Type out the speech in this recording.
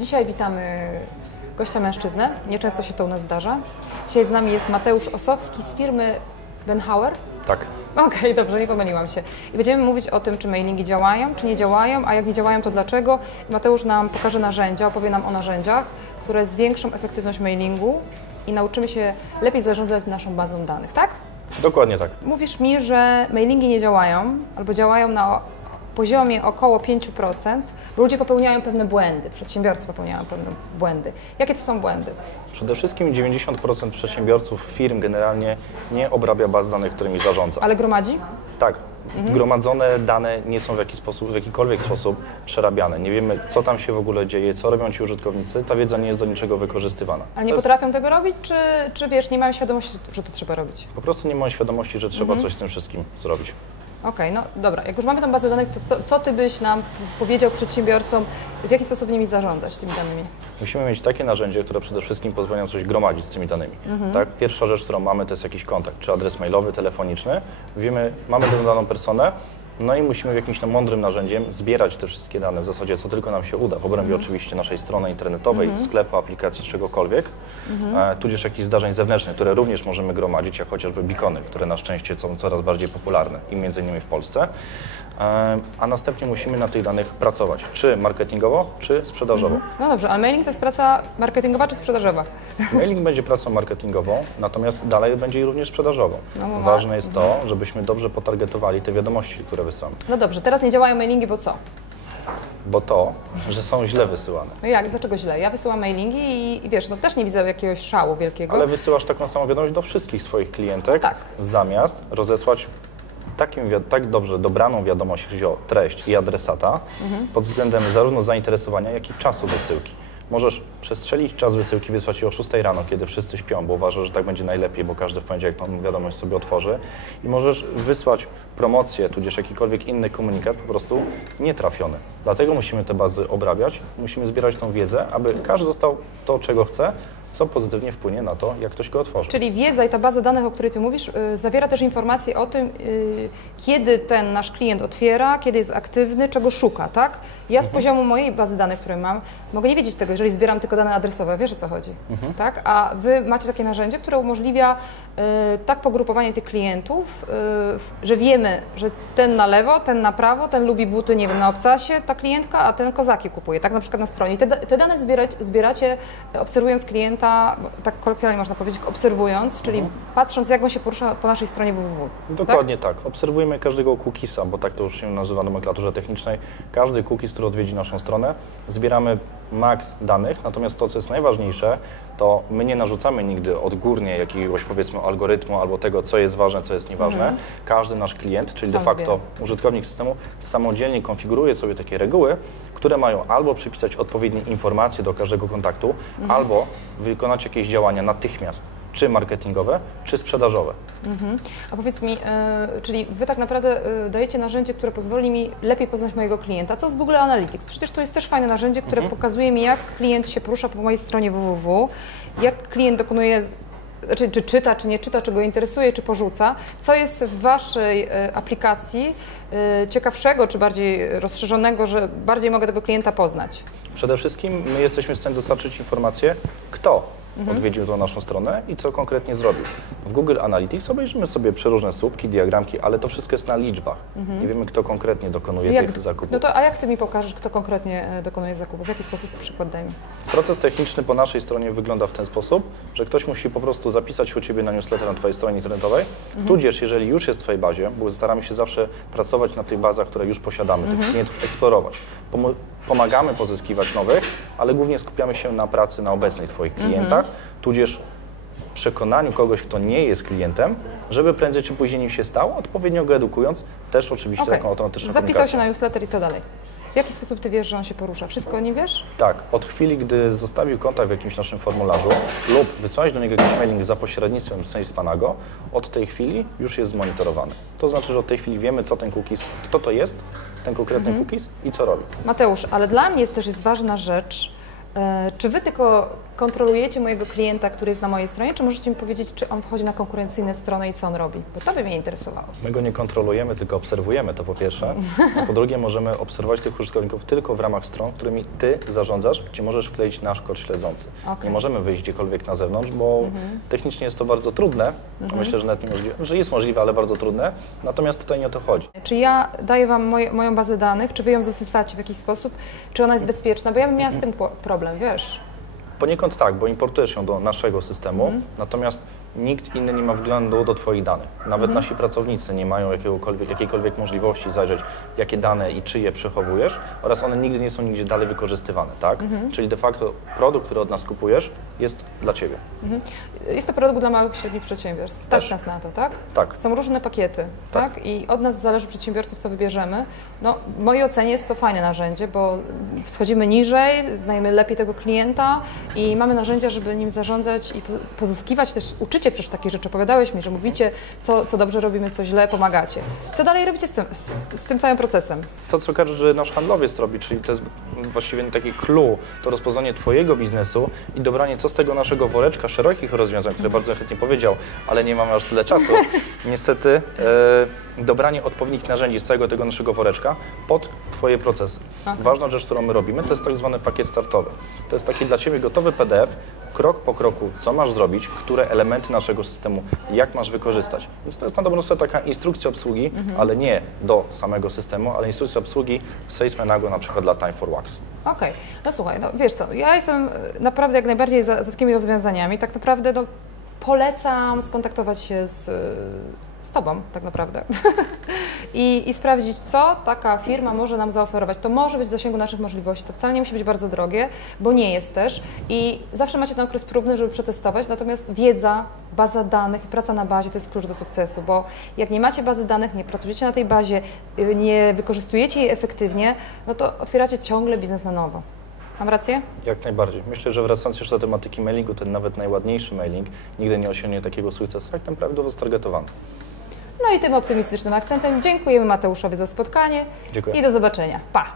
Dzisiaj witamy gościa mężczyznę, nieczęsto się to u nas zdarza. Dzisiaj z nami jest Mateusz Osowski z firmy Benhauer. Tak. Okej, dobrze, nie pomyliłam się. I będziemy mówić o tym, czy mailingi działają, czy nie działają, a jak nie działają, to dlaczego. I Mateusz nam pokaże narzędzia, opowie nam o narzędziach, które zwiększą efektywność mailingu i nauczymy się lepiej zarządzać naszą bazą danych, tak? Dokładnie tak. Mówisz mi, że mailingi nie działają, albo działają na poziomie około 5%, bo ludzie popełniają pewne błędy, przedsiębiorcy popełniają pewne błędy. Jakie to są błędy? Przede wszystkim 90% przedsiębiorców, firm generalnie nie obrabia baz danych, którymi zarządza. Ale gromadzi? Tak. Gromadzone dane nie są w jakikolwiek sposób przerabiane. Nie wiemy, co tam się w ogóle dzieje, co robią ci użytkownicy. Ta wiedza nie jest do niczego wykorzystywana. Ale nie potrafią tego robić, czy wiesz, nie mają świadomości, że to trzeba robić? Po prostu nie mają świadomości, że trzeba coś z tym wszystkim zrobić. Okej, no dobra. Jak już mamy tą bazę danych, to co Ty byś nam powiedział przedsiębiorcom, w jaki sposób nimi zarządzać tymi danymi? Musimy mieć takie narzędzie, które przede wszystkim pozwalają coś gromadzić z tymi danymi. Tak? Pierwsza rzecz, którą mamy, to jest jakiś kontakt, czy adres mailowy, telefoniczny. Wiemy, mamy tę daną personę, no i musimy jakimś mądrym narzędziem zbierać te wszystkie dane, w zasadzie co tylko nam się uda, w obrębie oczywiście naszej strony internetowej, sklepu, aplikacji, czegokolwiek, tudzież jakichś zdarzeń zewnętrznych, które również możemy gromadzić, jak chociażby beacony, które na szczęście są coraz bardziej popularne i między innymi w Polsce. A następnie musimy na tych danych pracować, czy marketingowo, czy sprzedażowo. No dobrze, ale mailing to jest praca marketingowa czy sprzedażowa? Mailing będzie pracą marketingową, natomiast dalej będzie również sprzedażową. No, Ważne jest to, żebyśmy dobrze potargetowali te wiadomości, które wysyłamy. No dobrze, teraz nie działają mailingi, bo co? Bo to, że są źle wysyłane. No jak? Dlaczego źle? Ja wysyłam mailingi i wiesz, no też nie widzę jakiegoś szału wielkiego. Ale wysyłasz taką samą wiadomość do wszystkich swoich klientek, Tak. zamiast rozesłać tak dobrze dobraną wiadomość, jeśli chodzi o treść i adresata, pod względem zarówno zainteresowania, jak i czasu wysyłki. Możesz przestrzelić czas wysyłki, wysłać je o 6 rano, kiedy wszyscy śpią, bo uważasz, że tak będzie najlepiej, bo każdy w poniedziałek tą wiadomość sobie otworzy. I możesz wysłać promocję, tudzież jakikolwiek inny komunikat po prostu nietrafiony. Dlatego musimy te bazy obrabiać, musimy zbierać tą wiedzę, aby każdy dostał to, czego chce, co pozytywnie wpłynie na to, jak ktoś go otworzy. Czyli wiedza i ta baza danych, o której Ty mówisz, zawiera też informacje o tym, kiedy ten nasz klient otwiera, kiedy jest aktywny, czego szuka, tak? Ja z poziomu mojej bazy danych, którą mam, mogę nie wiedzieć tego, jeżeli zbieram tylko dane adresowe, wiesz o co chodzi, tak? A Wy macie takie narzędzie, które umożliwia tak pogrupowanie tych klientów, że wiemy, że ten na lewo, ten na prawo, ten lubi buty, nie wiem, na obcasie, ta klientka, a ten kozaki kupuje, tak na przykład na stronie. I te dane zbieracie obserwując klienta, tak kolokwialnie można powiedzieć, obserwując, czyli patrząc, jak on się porusza po naszej stronie www. Dokładnie tak. Obserwujemy każdego cookiesa, bo tak to już się nazywa w nomenklaturze technicznej. Każdy cookies, który odwiedzi naszą stronę, zbieramy maks danych, natomiast to, co jest najważniejsze, to my nie narzucamy nigdy odgórnie jakiegoś, powiedzmy, algorytmu albo tego, co jest ważne, co jest nieważne. Każdy nasz klient, czyli de facto użytkownik systemu, samodzielnie konfiguruje sobie takie reguły, które mają albo przypisać odpowiednie informacje do każdego kontaktu, albo wykonać jakieś działania natychmiast, czy marketingowe, czy sprzedażowe. A powiedz mi, czyli Wy tak naprawdę dajecie narzędzie, które pozwoli mi lepiej poznać mojego klienta. Co z Google Analytics? Przecież to jest też fajne narzędzie, które pokazuje mi, jak klient się porusza po mojej stronie www, jak klient dokonuje, czy czyta, czy nie czyta, czy go interesuje, czy porzuca. Co jest w Waszej aplikacji ciekawszego, czy bardziej rozszerzonego, że bardziej mogę tego klienta poznać? Przede wszystkim my jesteśmy w stanie dostarczyć informację, kto odwiedził tą naszą stronę i co konkretnie zrobił. W Google Analytics obejrzymy sobie przeróżne słupki, diagramki, ale to wszystko jest na liczbach. Nie wiemy, kto konkretnie dokonuje tych zakupów. No to a jak Ty mi pokażesz, kto konkretnie dokonuje zakupów? W jaki sposób? Przykład daj mi. Proces techniczny po naszej stronie wygląda w ten sposób, że ktoś musi po prostu zapisać u Ciebie na newsletter na Twojej stronie internetowej, tudzież jeżeli już jest w Twojej bazie, bo staramy się zawsze pracować na tych bazach, które już posiadamy, tych klientów eksplorować. Pomagamy pozyskiwać nowych, ale głównie skupiamy się na pracy na obecnych Twoich klientach, tudzież przekonaniu kogoś, kto nie jest klientem, żeby prędzej czy później nim się stał, odpowiednio go edukując, też oczywiście taką automatyczną Zapisał komunikacją. się na newsletter i co dalej? W jaki sposób Ty wiesz, że on się porusza? Wszystko o nim wiesz? Tak, od chwili, gdy zostawił kontakt w jakimś naszym formularzu lub wysłałeś do niego jakiś mailing za pośrednictwem SalesPanago, od tej chwili już jest zmonitorowany. To znaczy, że od tej chwili wiemy, co ten cookies, kto to jest, ten konkretny cookies i co robi. Mateusz, ale dla mnie też jest ważna rzecz, czy Wy tylko kontrolujecie mojego klienta, który jest na mojej stronie, czy możecie mi powiedzieć, czy on wchodzi na konkurencyjne strony i co on robi? Bo to by mnie interesowało. My go nie kontrolujemy, tylko obserwujemy, to po pierwsze. A po drugie, możemy obserwować tych użytkowników tylko w ramach stron, którymi Ty zarządzasz, gdzie możesz wkleić nasz kod śledzący. Nie możemy wyjść gdziekolwiek na zewnątrz, bo technicznie jest to bardzo trudne. Myślę, że nawet niemożliwe, że jest możliwe, ale bardzo trudne. Natomiast tutaj nie o to chodzi. Czy ja daję Wam moją bazę danych, czy Wy ją zasysacie w jakiś sposób, czy ona jest bezpieczna? Bo ja bym miała z tym problem, wiesz? Poniekąd tak, bo importujesz ją do naszego systemu, natomiast nikt inny nie ma wglądu do Twoich danych. Nawet nasi pracownicy nie mają jakiejkolwiek możliwości zajrzeć, jakie dane i czyje przechowujesz, oraz one nigdy nie są nigdzie dalej wykorzystywane, tak? Czyli de facto produkt, który od nas kupujesz, jest dla Ciebie. Jest to produkt dla małych i średnich przedsiębiorstw. Stać nas na to, tak? Tak. Są różne pakiety, tak? I od nas zależy przedsiębiorców, co wybierzemy. No, w mojej ocenie jest to fajne narzędzie, bo schodzimy niżej, znajemy lepiej tego klienta i mamy narzędzia, żeby nim zarządzać i pozyskiwać też, uczycie przecież takie rzeczy. Opowiadałeś mi, że mówicie, co dobrze robimy, co źle, pomagacie. Co dalej robicie z tym całym procesem? To, co każdy nasz handlowiec robi, czyli to jest właściwie taki clue, to rozpoznanie Twojego biznesu i dobranie, co z tego naszego woreczka szerokich rozwiązań, które bardzo chętnie powiedział, ale nie mamy aż tyle czasu. Niestety dobranie odpowiednich narzędzi z całego tego naszego woreczka pod Twoje procesy. Ważna rzecz, którą my robimy, to jest tak zwany pakiet startowy. To jest taki dla Ciebie gotowy PDF, krok po kroku, co masz zrobić, które elementy naszego systemu, jak masz wykorzystać. Więc to jest na dobrą sprawę taka instrukcja obsługi, ale nie do samego systemu, ale instrukcja obsługi Salesmanago na przykład dla Time for Wax. Okej. No słuchaj, no wiesz co, ja jestem naprawdę jak najbardziej za takimi rozwiązaniami. Tak naprawdę no, polecam skontaktować się z Tobą tak naprawdę I sprawdzić, co taka firma może nam zaoferować. To może być w zasięgu naszych możliwości, to wcale nie musi być bardzo drogie, bo nie jest też i zawsze macie ten okres próbny, żeby przetestować, natomiast wiedza, baza danych i praca na bazie to jest klucz do sukcesu, bo jak nie macie bazy danych, nie pracujecie na tej bazie, nie wykorzystujecie jej efektywnie, no to otwieracie ciągle biznes na nowo. Mam rację? Jak najbardziej. Myślę, że wracając jeszcze do tematyki mailingu, ten nawet najładniejszy mailing nigdy nie osiągnie takiego sukcesu, jak ten prawidłowo stargetowany. No i tym optymistycznym akcentem dziękujemy Mateuszowi za spotkanie. Dziękuję. I do zobaczenia. Pa!